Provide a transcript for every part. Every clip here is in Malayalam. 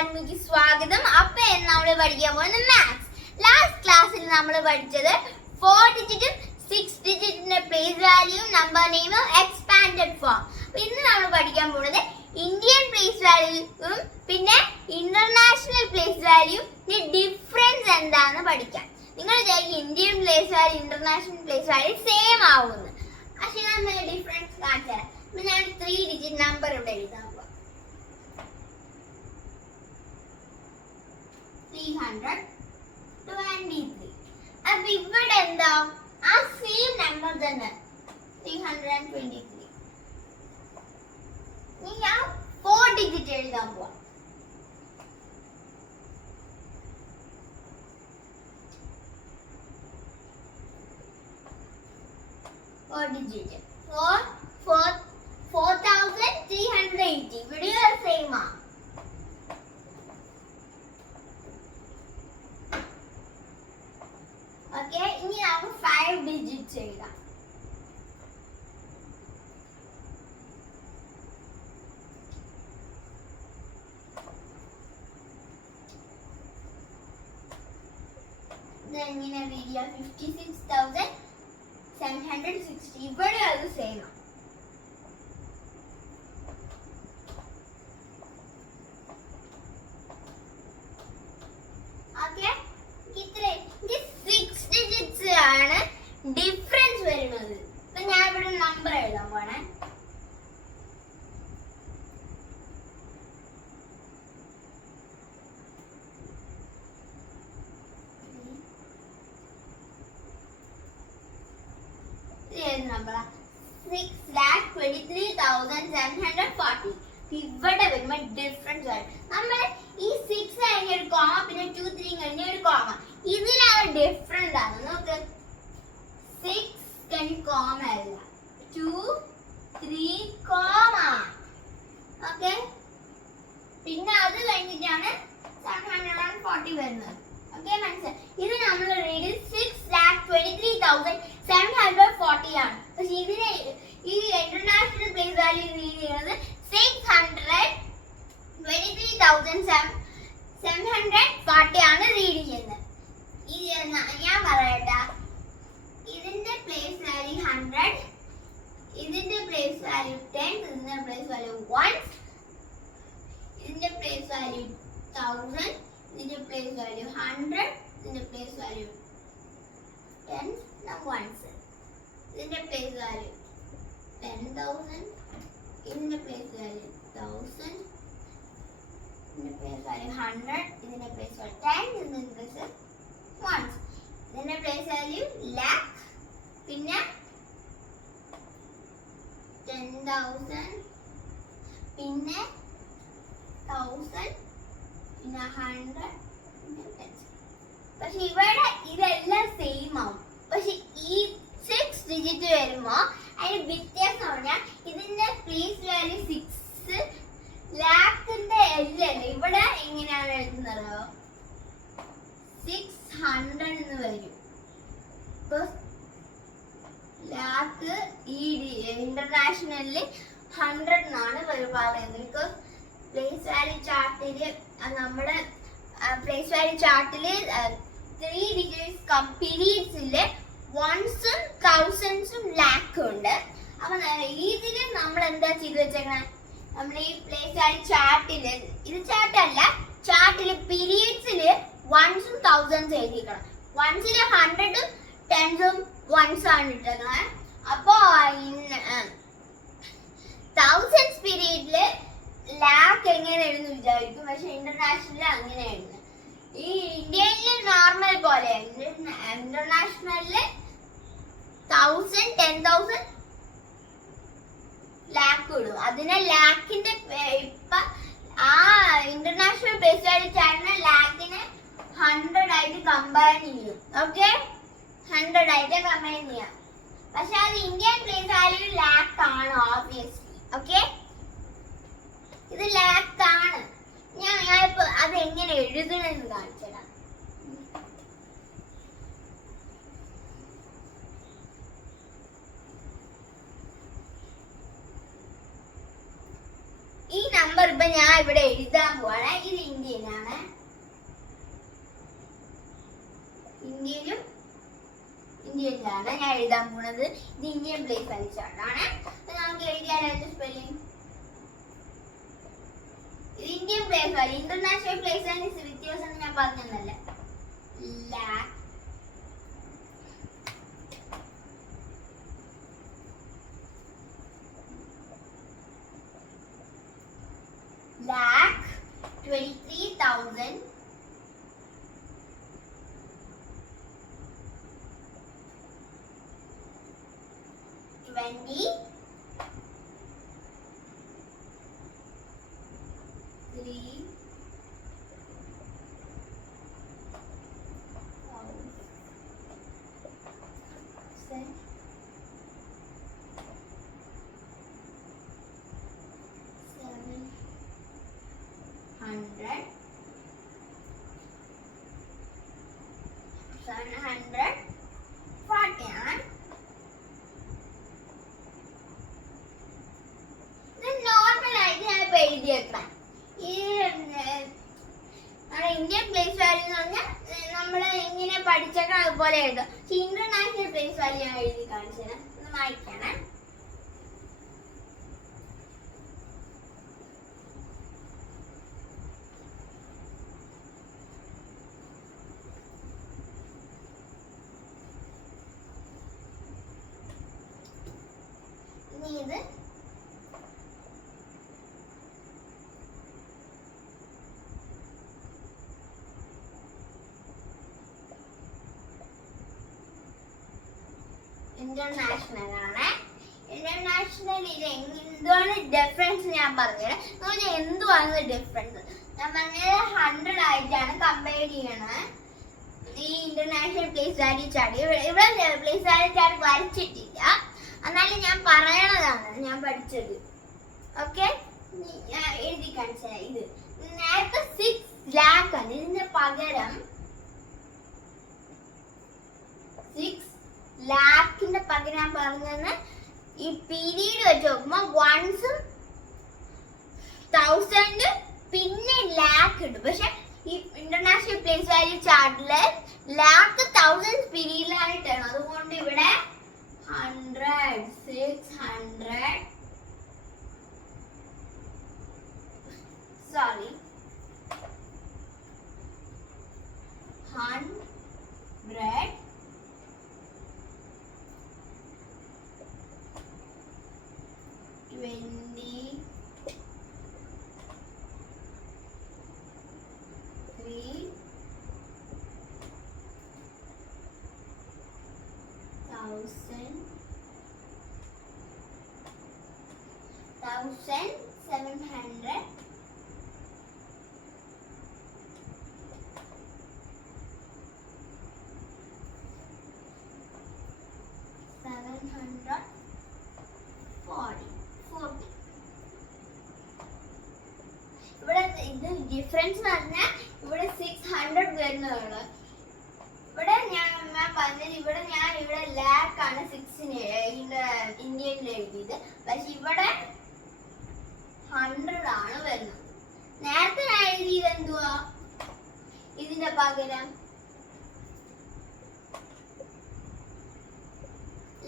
അക്കാഡമിക്ക് സ്വാഗതം. അപ്പൊ നമ്മൾ പഠിക്കാൻ പോകുന്നത് മാത്സ്. ലാസ്റ്റ് ക്ലാസ്സിൽ നമ്മൾ പഠിച്ചത് 4 ഡിജിറ്റും 6 ഡിജിറ്റിന്റെ place value, number name, expanded form. ഇന്ന് നമ്മൾ പഠിക്കാൻ പോകുന്നത് ഇന്ത്യൻ പ്ലേസ് വാല്യൂവും പിന്നെ ഇന്റർനാഷണൽ പ്ലേസ് വാല്യൂ ഡിഫറൻസ് എന്താണെന്ന് പഠിക്കാം. നിങ്ങൾ വിചാരിക്കും Indian place value international place value same ആവുമെന്ന്. പക്ഷെ നമ്മൾ ഡിഫറൻസ് കാണിച്ചു തരാം. ഞാൻ 3 ഡിജിറ്റ് നമ്പർ ഇവിടെ എഴുതാം. 323. അപ്പൊ ഇവിടെ എന്താ ആ സെയിം നമ്പർ തന്നെ 323. ഞാൻ 4 ഡിജിറ്റ് എഴുതാൻ പോവാം. ഡിജിറ്റ് 4380. ഇവിടെ സെയിം ആ. ഓക്കെ, ഇനി നമുക്ക് 5 ഡിജിറ്റ്സ് എഴുതാം. ഇതെങ്ങനെ വരിക? 56,760. ഇവിടെ അത് സെയിം ആണ്. ഡിഫറൻസ് വരുന്നത്. ഇപ്പൊ ഞാൻ ഇവിടെ നമ്പർ എഴുതാൻ പോണേ. നമ്പറാ 6,23,740. ഇവിടെ വരുമ്പോ ഡിഫറൻസ് വരും. നമ്മൾ ഈ 6 കഴിഞ്ഞ ഒരു കോമ പിന്നെ 2 3 കഴിഞ്ഞ ഒരു കോമ, ഇതിലാണ് ഡിഫറൻസ് ആണ്. നോക്ക്, 6 കഴിഞ്ഞ കോമ അല്ല, 2 3 കോമ. ഓക്കെ, പിന്നെ അത് കഴിഞ്ഞിട്ടാണ് 740 വരുന്നത്. ഓക്കെ, മനസ്സിലായി? ഇത് നമ്മൾ റീഡ് 6,23,740 ആണ്. പക്ഷെ ഇതിനെ ഈ ഇന്റർനാഷണൽ പ്ലേസ് വാല്യൂ റീഡ് ചെയ്യുന്നത് 623,740 ആണ് റീഡ് ചെയ്യുന്നത്. ഞാൻ പറയട്ടെ, ഇതിന്റെ പ്ലേസ് വാല്യൂ 100, ഇതിന്റെ പ്ലേസ് വാല്യൂ 10, ഇതിന്റെ പ്ലേസ് വാല്യൂ 1, ഇതിന്റെ പ്ലേസ് വാല്യൂ 1000, ഇതിന്റെ പ്ലേസ് വാല്യൂ 100, ഇതിന്റെ പ്ലേസ് വാല്യൂ 10 ones, ഇതിന്റെ പ്ലേസ് വാല്യൂ 10,000, ഇതിന്റെ പ്ലേസ് വാല്യൂ 1000, ഇതിന്റെ പ്ലേസ് വാല്യൂ 100, ഇതിന്റെ പ്ലേസ് വാല്യൂ 10, ഇതിന്റെ പ്ലേസ് ones, ഇതിന്റെ പ്ലേസ് വാല്യൂ lakh, പിന്നെ 10,000, പിന്നെ 1000, പിന്നെ 100, പിന്നെ 10. പക്ഷെ ഇവിടെ ഇതെല്ലാം സെയിം ആവും. പക്ഷെ ഈ 6 ഡിജിറ്റ് വരുമ്പോ അതിന് വ്യത്യാസം പറഞ്ഞാൽ ഇതിന്റെ പ്ലേസ് വാല്യൂ 6 ലാഖിന്റെ അല്ലേ. ഇവിടെ എങ്ങനെയാണ് എഴുതുന്നത്? 600 എന്ന് വരും. ലാഖ് ഈ ഇന്റർനാഷണലില് 100 എന്നാണ് പറയുന്നത്. ബിക്കോസ് പ്ലേസ് വാല്യൂ ചാർട്ടില് നമ്മുടെ പ്ലേസ് വാല്യൂ ചാർട്ടില് 3 ഡിജിറ്റ്സ് പീരീഡ്സില് വൺസും തൗസൻഡ്സും ലാഖും ഉണ്ട്. അപ്പൊ ഇതില് നമ്മൾ എന്താ ചെയ്ത് വെച്ചേക്കണേ? നമ്മൾ ഈ പ്ലേസ് വാല്യൂ ചാർട്ടില്, ഇത് ചാർട്ടല്ല, ചാർട്ടില് പീരീഡ്സില് വൺസും തൗസൻഡ്സും എഴുതിക്കണം. വൺസില് 100ഉം 10ഉം വൺസ് ആണ് ഇട്ടേക്കണേ. അപ്പോ തൗസൻഡ്സ് പീരീഡില് ലാഖ് എങ്ങനെ എഴുതുന്നു വിചാരിക്കും. പക്ഷെ ഇന്റർനാഷണലിൽ അങ്ങനെ എഴുതുന്നത്. ഈ ഇന്ത്യയില് നോർമൽ പോലെ, ഇന്റർനാഷണലില് 1000 10,000 ലാഖ് ഇടും. അതിനെ ലാഖിന്റെ ഇപ്പൊ ആ ഇന്റർനാഷണൽ പ്ലേസ് വാല്യൂ ചാർട്ടിനെ ലാഖിനെ 100 ആയിട്ട് കമ്പയർ ചെയ്യും. ഓക്കെ, 100 ആയിട്ട് കമ്പയർ ചെയ്യാം. പക്ഷെ അത് ഇന്ത്യൻ പ്ലേസ് വാല്യൂ ലാഖ് ആണ് ഓബ്വിയസ്ലി. ഓക്കെ, ഇത് ലാഖ് ആണ്. ഞാനിപ്പോ അത് എങ്ങനെ എഴുതണമെന്ന് കാണിച്ചതാണ്. ഈ നമ്പർ ഇപ്പൊ ഞാൻ ഇവിടെ എഴുതാൻ പോവാണ്. ഇത് ഇന്ത്യയിലാണ്. ഇന്ത്യയിലാണ് ഞാൻ എഴുതാൻ പോണത്. ഇത് ഇന്ത്യൻ പ്ലേസ് വാല്യൂസാണ്. നമുക്ക് എഴുതിയാലും സ്പെല്ലിംഗ്. ഇത് Indian place value. International place values വ്യത്യാസം ഞാൻ പറഞ്ഞതല്ല. lakh 23,000 20 3 740 ആണ്. ഇത് നോർമൽ ആയിട്ട് ഞാൻ ഇപ്പൊ എഴുതിയേക്കാം. ഈ ഇന്ത്യൻ പ്ലേസ് വാല്യൂ എന്ന് പറഞ്ഞാൽ നമ്മൾ ഇങ്ങനെ പഠിച്ചേക്കാം, അതുപോലെ എഴുതും. പക്ഷെ ഇന്റർനാഷണൽ പ്ലേസ് വാല്യൂ ഞാൻ എഴുതി കാണിച്ചത് ഒന്ന് വായിക്കണം. ഇത് ഇന്റർനാഷണൽ ആണ്. ഇന്റർനാഷണൽ ഇത് എന്താണ് ഡിഫറൻസ് ഞാൻ പറഞ്ഞത്. എന്തുവാണ് ഡിഫറൻസ് ഞാൻ പറഞ്ഞത് 100 ആയിട്ടാണ് കമ്പയർ ചെയ്യണത്. ഈ ഇന്റർനാഷണൽ പ്ലേസ് വാല്യൂ ചാർട്ട് ഇവിടെ പ്ലേസ് വാല്യൂ ചാർട്ട് വരച്ചിട്ടില്ല, എന്നാലും ഞാൻ പറയണതാണ് ഞാൻ പഠിച്ചത്. ഓക്കെ, എഴുതി കാണിച്ചാൽ ഇത് നേരത്തെ 6 lakh ആണ്. ഇതിന്റെ പകരം 6 lakhന്റെ പകരം ഞാൻ പറഞ്ഞത് ഈ പീരീഡ് വെച്ച് നോക്കുമ്പോൾ 1s 1000 പിന്നെ ലാക്ക് ഉണ്ട്. പക്ഷെ ഈ ഇന്റർനാഷണൽ പ്ലേസ് വാല്യൂ ചാർട്ടില് ലാക്ക് 1000 പീരീഡിലായിട്ടാണ്. അതുകൊണ്ട് ഇവിടെ 100 600 sorry 100 20 1700 740 ഇവിടെ ഇത് ഡിഫറൻസ് എന്ന് പറഞ്ഞാൽ ഇവിടെ 600 വരുന്നതാണ്. ഇവിടെ ഞാൻ പറഞ്ഞത് ഇവിടെ ലാക്ക് ആണ് 6ന് ഇന്ത്യയിൽ എഴുതിയത്. പക്ഷെ ഇവിടെ 100 ആണ് വരുന്നത്. നേരത്തെ ഞാൻ എഴുതിയത് എന്തുവാ ഇതിന്റെ പകരം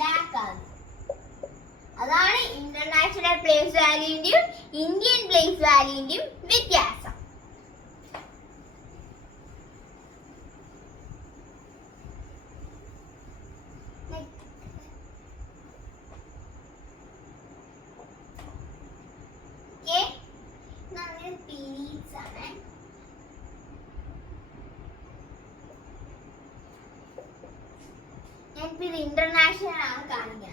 ലാക്ക് ആണ്. അതാണ് ഇന്റർനാഷണൽ പ്ലേസ് വാല്യൂന്റെയും ഇന്ത്യൻ പ്ലേസ് വാല്യൂന്റെയും വ്യത്യാസം. ഇത് ഇന്റർനാഷണൽ ആണ് കാണിക്കുക.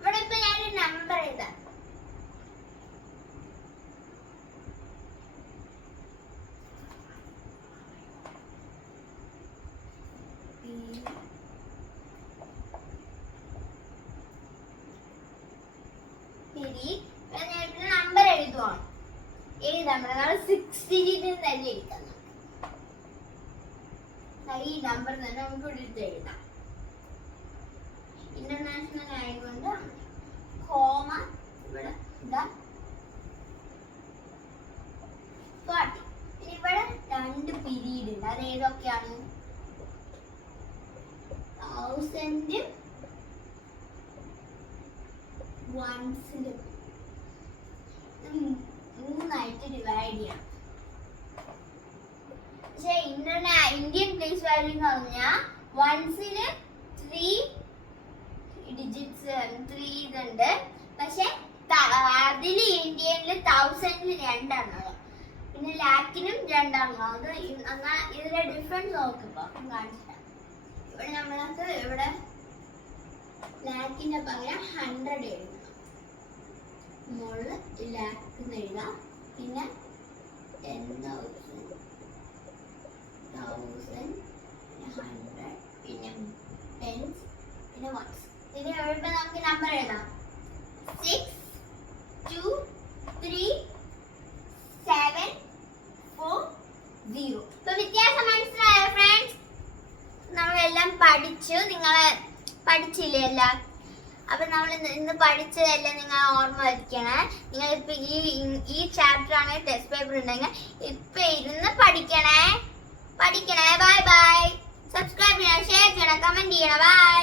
ഇവിടെ ഇപ്പൊ ഞാനൊരു നമ്പർ എഴുതാം. നമ്പർ എഴുതുവാണ്. നമ്മൾ 6 ഡിജിറ്റ് തന്നെ എഴുതാം. ഈ നമ്പർ തന്നെ നമുക്ക് എടുത്ത് എഴുതാം. ഇന്റർനാഷണൽ ആയതുകൊണ്ട് കോമ ഇവിടെ ഇതാ ഏതൊക്കെയാണ്? 1000 വൺസിലും മൂന്നായിട്ട് ഡിവൈഡ് ചെയ്യാം. പക്ഷെ ഇന്ത്യൻ പ്ലേസ് വാല്യൂ എന്ന് പറഞ്ഞാൽ വൺസിന് 3 ഡിജിറ്റ്സ് 3 ഇതുണ്ട്. പക്ഷെ അതിൽ ഇന്ത്യയിൽ 1000-ൽ 2 ആണുള്ളത്, പിന്നെ ലാക്കിനും 2 ആണുള്ളത്. അത് ഇതിന്റെ ഡിഫറൻസ് നോക്കുമ്പോൾ കാണിച്ചിട്ടാ. ഇവിടെ നമ്മൾക്ക് ഇവിടെ ലാക്കിന്റെ പകരം 100 എഴുതണം, മുകളിൽ ലാക്ക് എഴുതാം. പിന്നെ 10,000 100 പിന്നെ പെൻസ് പിന്നെ വൺസ്. പിന്നെ എഴുതുമ്പോൾ നമുക്ക് നമ്പർ എഴുതാം 6 2 3 7 4 0. ഇപ്പൊ വ്യത്യാസം മനസ്സിലായോ ഫ്രണ്ട്സ്? നമ്മളെല്ലാം പഠിച്ചു, നിങ്ങളെ പഠിച്ചില്ലേ എല്ലാം? അപ്പൊ നമ്മൾ ഇന്ന് പഠിച്ചതെല്ലാം നിങ്ങൾ ഓർമ്മ വയ്ക്കണേ. നിങ്ങൾ ഇപ്പൊ ഈ ചാപ്റ്റർ ആണ് ടെസ്റ്റ് പേപ്പർ ഉണ്ടെങ്കിൽ ഇപ്പൊ ഇരുന്ന് പഠിക്കണേ. Bye bye. സബ്സ്ക്രൈബ് ചെയ്യണം, ഷെയർ ചെയ്യണം, കമന്റ് ചെയ്യണം. ബൈ.